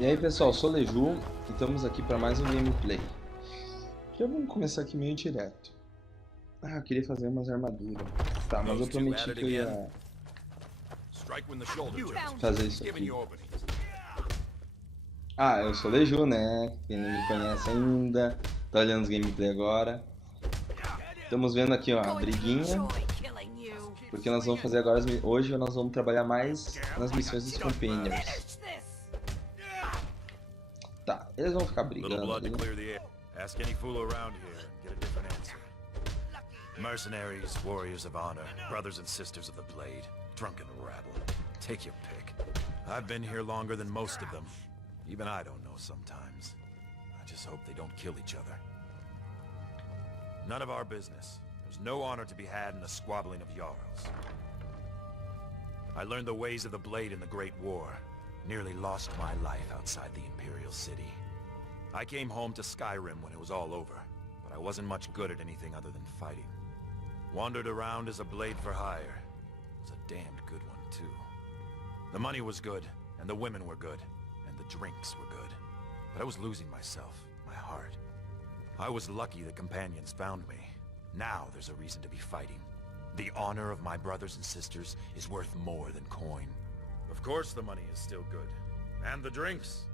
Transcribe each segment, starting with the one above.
E aí pessoal, sou Leju e estamos aqui para mais um gameplay. Já vamos começar aqui meio direto. Ah, eu queria fazer umas armaduras. Tá, mas eu prometi que eu ia fazer isso aqui. Ah, eu sou Leju, né? Quem não me conhece ainda, tá olhando os gameplay agora. Estamos vendo aqui ó, a briguinha. Porque nós vamos fazer agora, hoje nós vamos trabalhar mais nas missões dos Companheiros. Tá, eles vão ficar brigando ali. Ask any fool around here, get a different answer. Mercenaries, warriors of honor, brothers and sisters of the blade, drunken rabble. Take your pick. I've been here longer than most of them. Even I don't know sometimes. I just hope they don't kill each other. None of our business. There's no honor to be had in the squabbling of Jarls. I learned the ways of the blade in the Great War. Nearly lost my life outside the Imperial City. I came home to Skyrim when it was all over, but I wasn't much good at anything other than fighting. Wandered around as a blade for hire. It was a damned good one, too. The money was good, and the women were good, and the drinks were good. But I was losing myself, my heart. I was lucky the companions found me. Now there's a reason to be fighting. The honor of my brothers and sisters is worth more than coin. Of course the money is still good. And the drinks.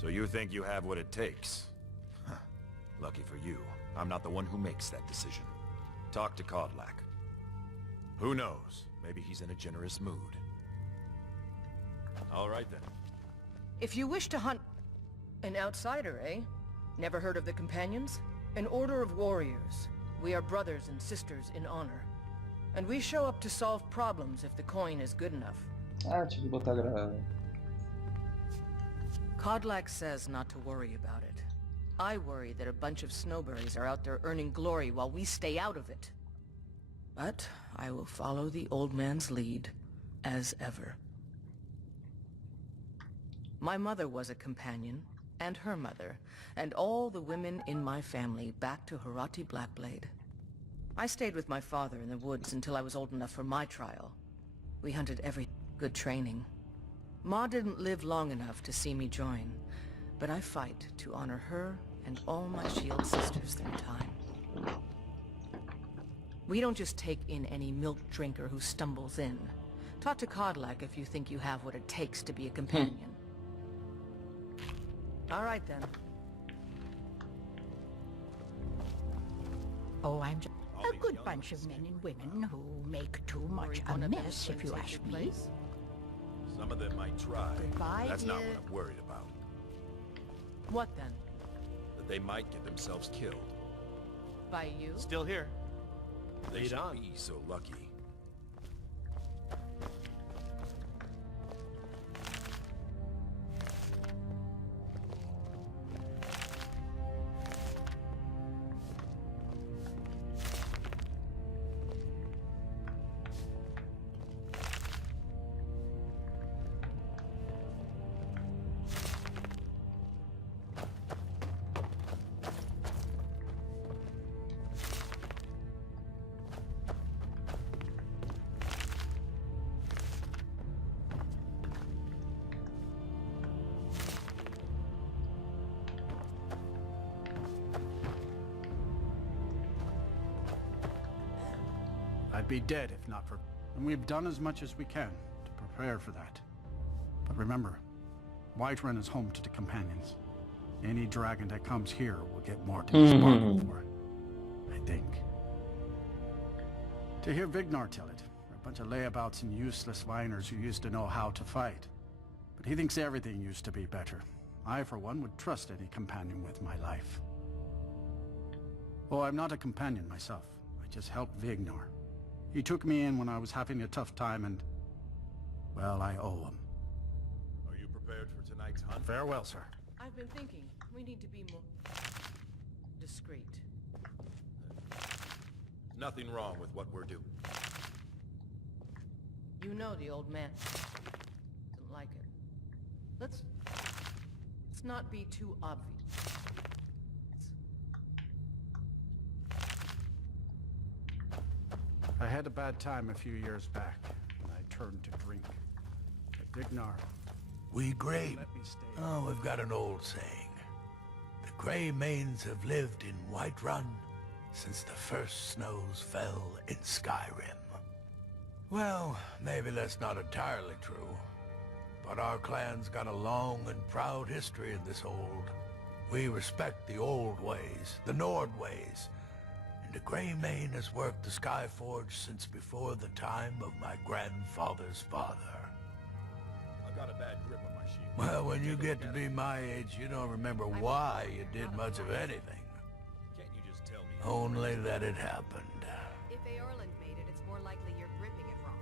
So you think you have what it takes? Huh. Lucky for you, I'm not the one who makes that decision. Talk to Kodlak. Who knows? Maybe he's in a generous mood. All right then. If you wish to hunt an outsider, eh? Never heard of the Companions? An order of warriors. We are brothers and sisters in honor. And we show up to solve problems if the coin is good enough. Ah, tive que botar gravado. Kodlak says not to worry about it. I worry that a bunch of snowberries are out there earning glory while we stay out of it. But I will follow the old man's lead, as ever. My mother was a companion, and her mother, and all the women in my family back to Harati Blackblade. I stayed with my father in the woods until I was old enough for my trial. We hunted every good training. Ma didn't live long enough to see me join, but I fight to honor her and all my shield sisters through time. We don't just take in any milk drinker who stumbles in. Talk to Kodlak if you think you have what it takes to be a companion. All right then. Oh, I'm just a good bunch of men and women who make too much a mess, if you ask me. Some of them might try. Goodbye, That's not dear. what I'm worried about. What then? That they might get themselves killed. By you? Still here. They Lead should on. be so lucky. I'd be dead if not for... And we've done as much as we can to prepare for that. But remember, Whiterun is home to the Companions. Any dragon that comes here will get more to be sparkled for. I think. To hear Vignar tell it, we're a bunch of layabouts and useless whiners who used to know how to fight. But he thinks everything used to be better. I, for one, would trust any companion with my life. Oh, I'm not a companion myself. I just help Vignar. He took me in when I was having a tough time and... well, I owe him. Are you prepared for tonight's hunt? Farewell, sir. I've been thinking, we need to be more discreet. Nothing wrong with what we're doing. You know the old man doesn't like it. Let's not be too obvious. I had a bad time a few years back, and I turned to drink. It Dignar. We gray... Let me stay. Oh, we've got an old saying. The gray manes have lived in Whiterun since the first snows fell in Skyrim. Well, maybe that's not entirely true. But our clan's got a long and proud history in this hold. We respect the old ways, the Nord ways. And the Grey Mane has worked the Skyforge since before the time of my grandfather's father. I've got a bad grip on my sheet. Well, when you get to be my age, you don't remember why you did much of anything. Can't you just tell me? Only that it happened. If Aorland made it, it's more likely you're gripping it wrong.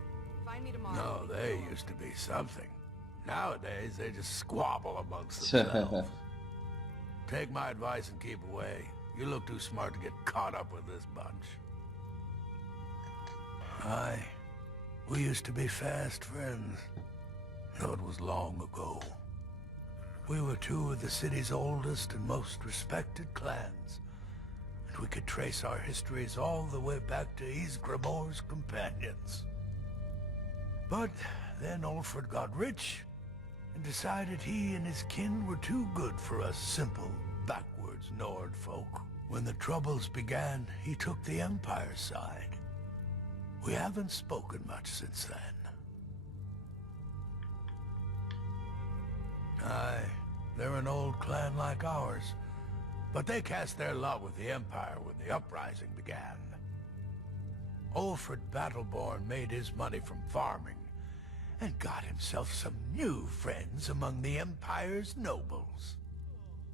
Find me tomorrow. No, they used to be something. Nowadays, they just squabble amongst themselves. Take my advice and keep away. You look too smart to get caught up with this bunch. Aye, we used to be fast friends, though it was long ago. We were two of the city's oldest and most respected clans, and we could trace our histories all the way back to Ysgramor's companions. But then Ulfred got rich, and decided he and his kin were too good for us simple, backwards Nord folk. When the troubles began, he took the Empire's side. We haven't spoken much since then. Aye, they're an old clan like ours, but they cast their lot with the Empire when the uprising began. Ulfred Battleborn made his money from farming, and got himself some new friends among the Empire's nobles.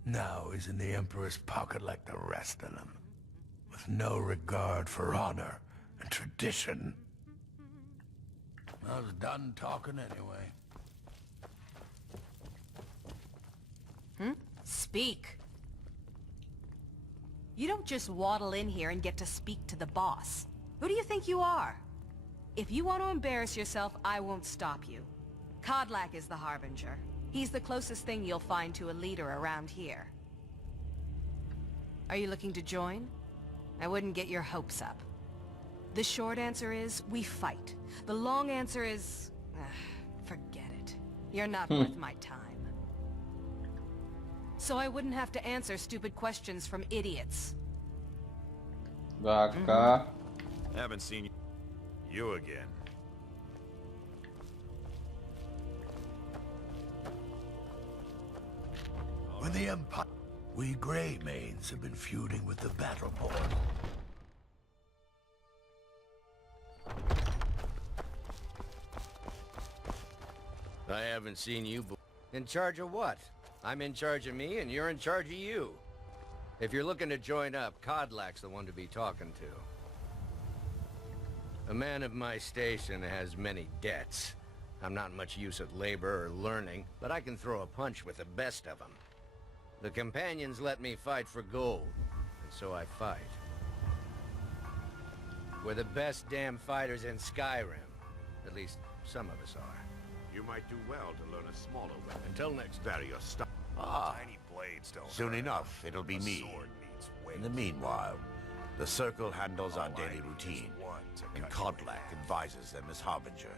Now he's in the Emperor's pocket like the rest of them, with no regard for honor and tradition. I was done talking anyway. Speak. You don't just waddle in here and get to speak to the boss. Who do you think you are? If you want to embarrass yourself, I won't stop you. Kodlak is the Harbinger. He's the closest thing you'll find to a leader around here. Are you looking to join? I wouldn't get your hopes up. The short answer is, we fight. The long answer is... forget it. You're not worth my time. So I wouldn't have to answer stupid questions from idiots. Vaca. Haven't seen you again. When the Empire... We Grey Manes have been feuding with the Battleborn. I haven't seen you in charge of what? I'm in charge of me, and you're in charge of you. If you're looking to join up, Kodlak's the one to be talking to. A man of my station has many debts. I'm not much use at labor or learning, but I can throw a punch with the best of them. The companions let me fight for gold, and so I fight. We're the best damn fighters in Skyrim. At least, some of us are. You might do well to learn a smaller weapon. Until next time. Vary your stuff. Tiny blades don't Soon hurt. enough, it'll be A me. sword needs weight. In the meanwhile, the Circle handles our All I daily need is routine, one to and cut you in Kodlak half. advises them as Harbinger.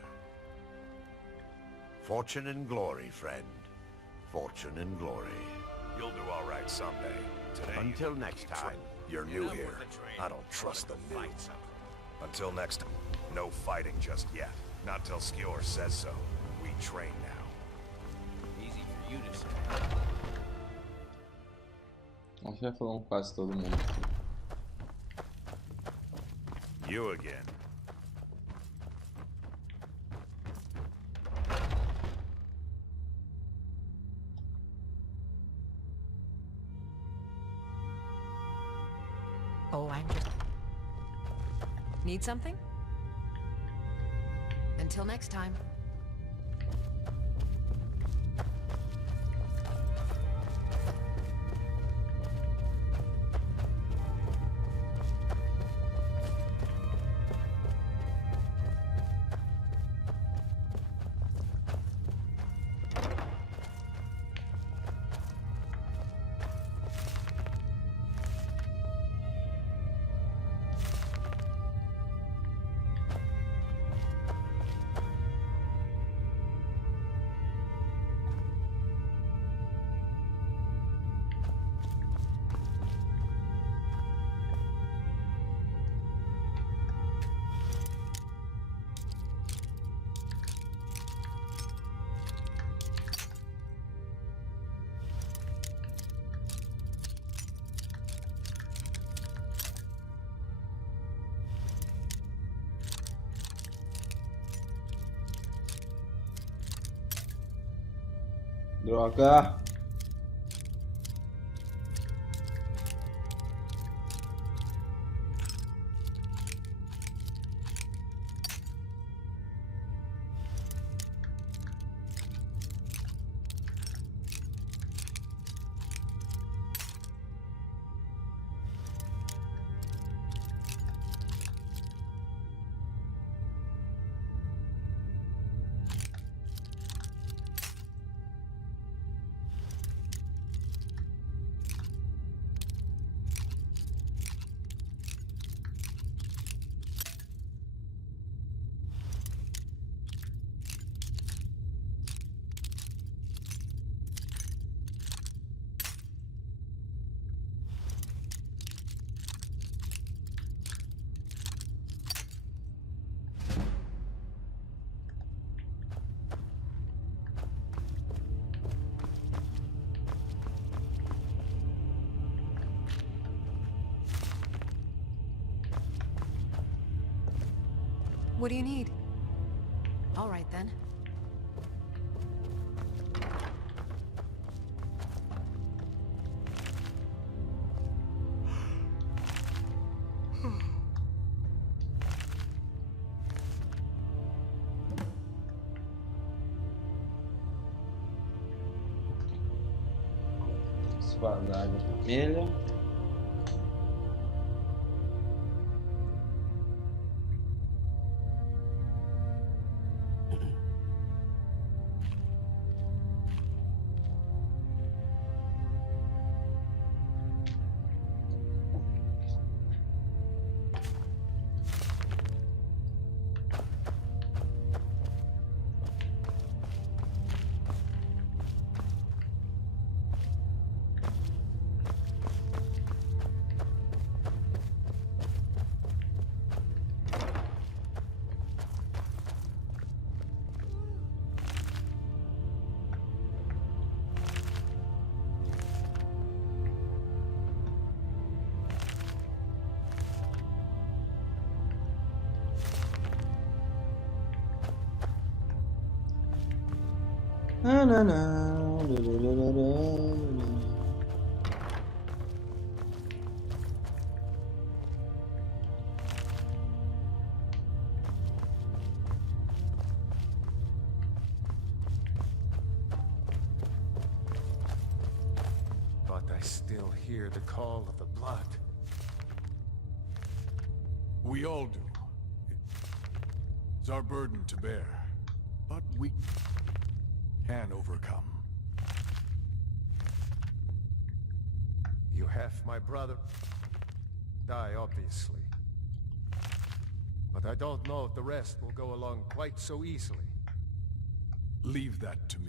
Fortune and glory, friend. Fortune and glory. You'll do all right someday. Today, you Until keep next trying. time. You're new here. I don't trust the new. Until next time, no fighting just yet. Not till Skjor says so. We train now. Easy for you to say. Acho que já falamos quase todo mundo aqui. You again. Oh, I'm just... Need something? Until next time. Droga! What do you need? All right, then. Espada da Água Vermelha. Na, na, na, lu, lu, lu, lu, lu. But I still hear the call of the blood. We all do. It's our burden to bear. But we can overcome. You have my brother die, obviously. But I don't know if the rest will go along quite so easily. Leave that to me.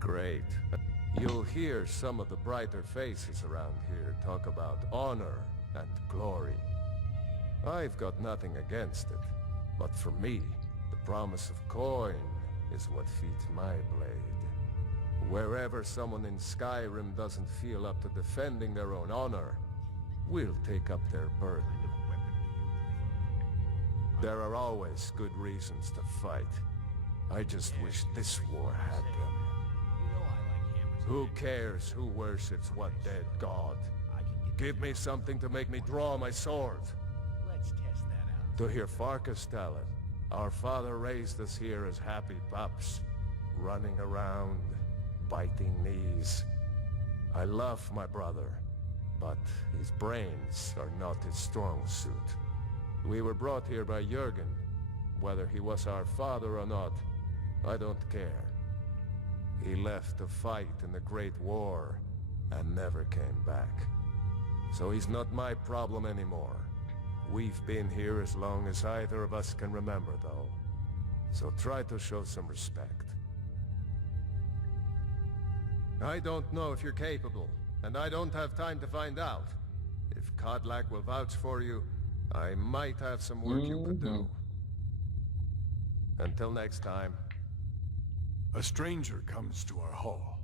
Great. You'll hear some of the brighter faces around here talk about honor and glory. I've got nothing against it, but for me, the promise of coin is what feeds my blade. Wherever someone in Skyrim doesn't feel up to defending their own honor, we'll take up their burden. There are always good reasons to fight. I just wish this war had them. Who cares who worships what dead god? Give me something to make me draw my sword. Let's test that out. To hear Farkas tell it, our father raised us here as happy pups, running around, biting knees. I love my brother, but his brains are not his strong suit. We were brought here by Jürgen. Whether he was our father or not, I don't care. He left to fight in the Great War and never came back. So he's not my problem anymore. We've been here as long as either of us can remember, though. So try to show some respect. I don't know if you're capable, and I don't have time to find out. If Kodlak will vouch for you, I might have some work you could do. Until next time. A stranger comes to our hall.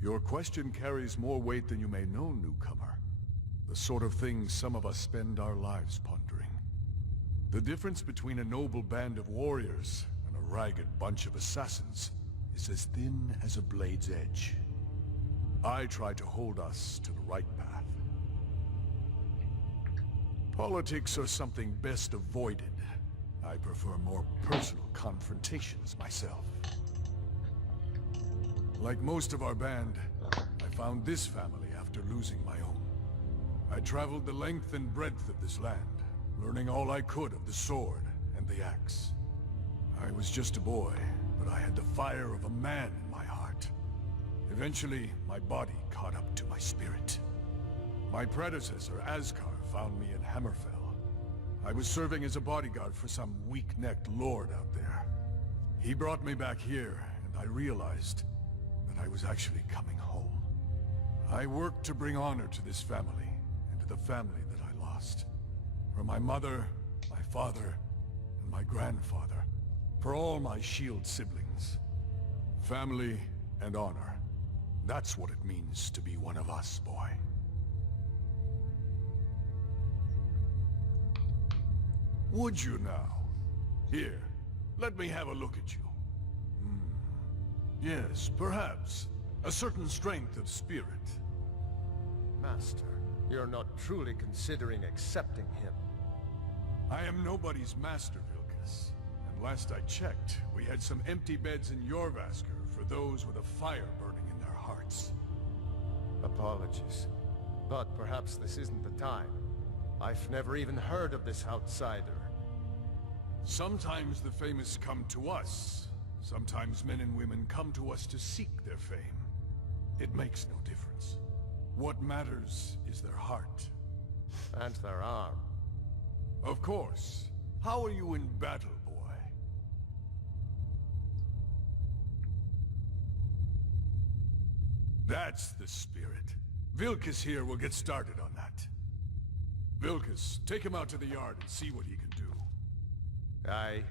Your question carries more weight than you may know, newcomer. The sort of thing some of us spend our lives pondering. The difference between a noble band of warriors and a ragged bunch of assassins is as thin as a blade's edge. I try to hold us to the right path. Politics are something best avoided. I prefer more personal confrontations myself. Like most of our band, I found this family after losing my own. I traveled the length and breadth of this land, learning all I could of the sword and the axe. I was just a boy, but I had the fire of a man in my heart. Eventually, my body caught up to my spirit. My predecessor, Askar, found me in Hammerfell. I was serving as a bodyguard for some weak-necked lord out there. He brought me back here, and I realized that I was actually coming home. I worked to bring honor to this family, and to the family that I lost. For my mother, my father, and my grandfather. For all my shield siblings. Family and honor. That's what it means to be one of us, boy. Would you now? Here, let me have a look at you. Yes, perhaps. A certain strength of spirit. Master, you're not truly considering accepting him. I am nobody's master, Vilkas. And last I checked, we had some empty beds in Jorvaskr for those with a fire burning in their hearts. Apologies. But perhaps this isn't the time. I've never even heard of this outsider. Sometimes the famous come to us. Sometimes men and women come to us to seek their fame. It makes no difference. What matters is their heart. And their arm. Of course. How are you in battle, boy? That's the spirit. Vilkas here will get started on that. Vilkas, take him out to the yard and see what he can do. Aye.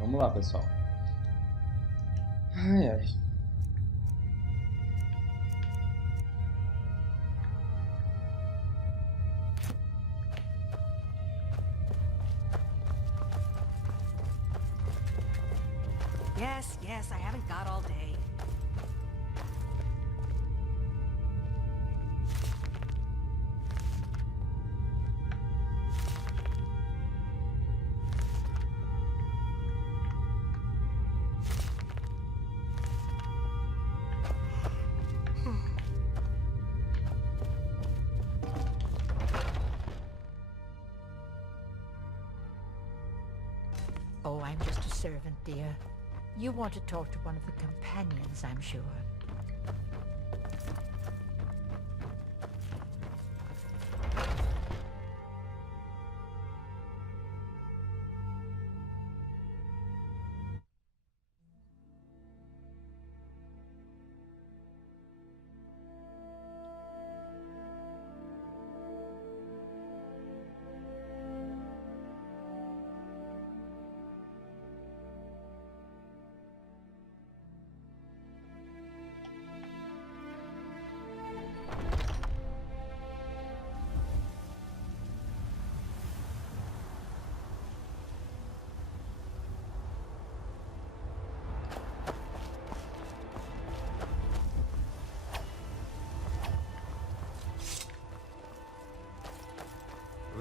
Vamos lá, pessoal. Ai, ai. Yes, I haven't got all day. Oh, I'm just a servant, dear. You want to talk to one of the companions, I'm sure.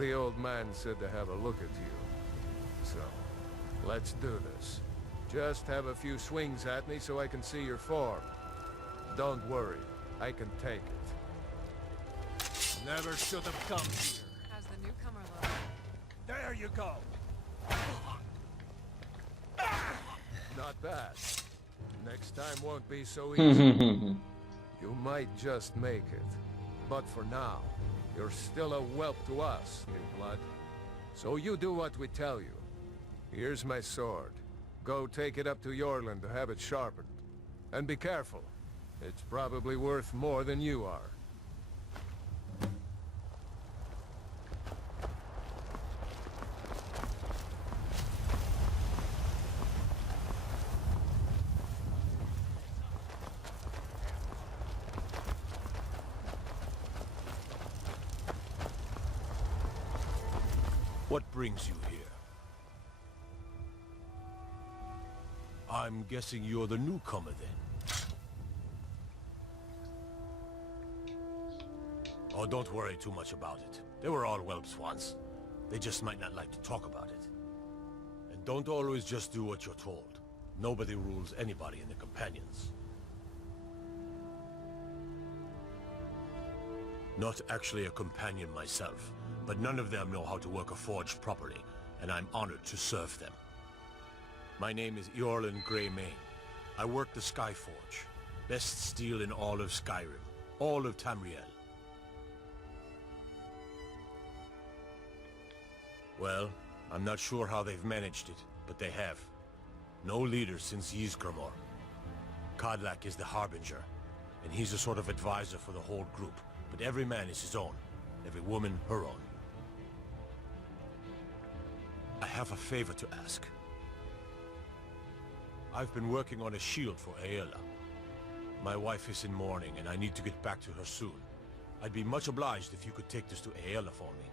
The old man said to have a look at you. So, let's do this. Just have a few swings at me so I can see your form. Don't worry, I can take it. Never should have come here. How's the newcomer look? There you go. Not bad. Next time won't be so easy. You might just make it. But for now, you're still a whelp to us, new blood. So you do what we tell you. Here's my sword. Go take it up to Yorland to have it sharpened. And be careful. It's probably worth more than you are. What brings you here? I'm guessing you're the newcomer then. Oh, don't worry too much about it. They were all whelps once. They just might not like to talk about it. And don't always just do what you're told. Nobody rules anybody in the Companions. Not actually a companion myself, but none of them know how to work a forge properly, and I'm honored to serve them. My name is Eorlin Greymane. I work the Skyforge. Best steel in all of Skyrim. All of Tamariel. Well, I'm not sure how they've managed it, but they have. No leader since Ysgramor. Kodlak is the Harbinger, and he's a sort of advisor for the whole group, but every man is his own. Every woman her own. I have a favor to ask. I've been working on a shield for Aela. My wife is in mourning, and I need to get back to her soon. I'd be much obliged if you could take this to Aela for me.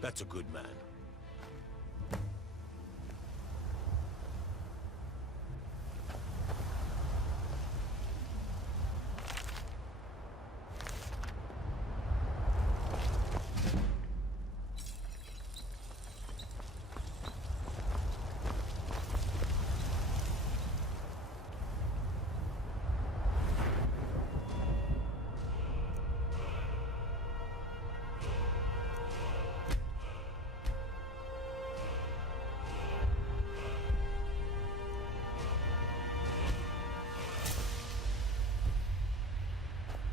That's a good man.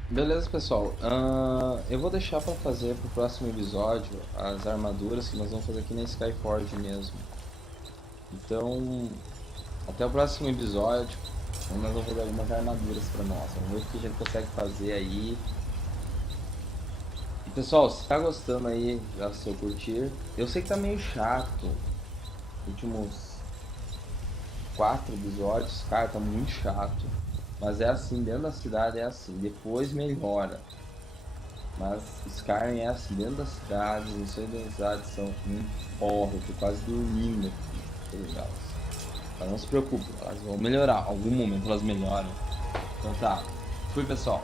Beleza, pessoal. Eu vou deixar para fazer pro próximo episódio as armaduras que nós vamos fazer aqui na Skyforge mesmo. Então, até o próximo episódio, nós vamos fazer algumas armaduras para nós. Vamos ver o que a gente consegue fazer aí. E, pessoal, se tá gostando aí, já se eu curtir. Eu sei que tá meio chato. Últimos 4 episódios, cara, tá muito chato. Mas é assim, dentro da cidade é assim, depois melhora. Mas Skyrim é assim, dentro da cidade, as missões da cidade são um porra, eu tô quase dormindo aqui, tá legal. Mas não se preocupe, elas vão melhorar, algum momento elas melhoram. Então tá, fui pessoal.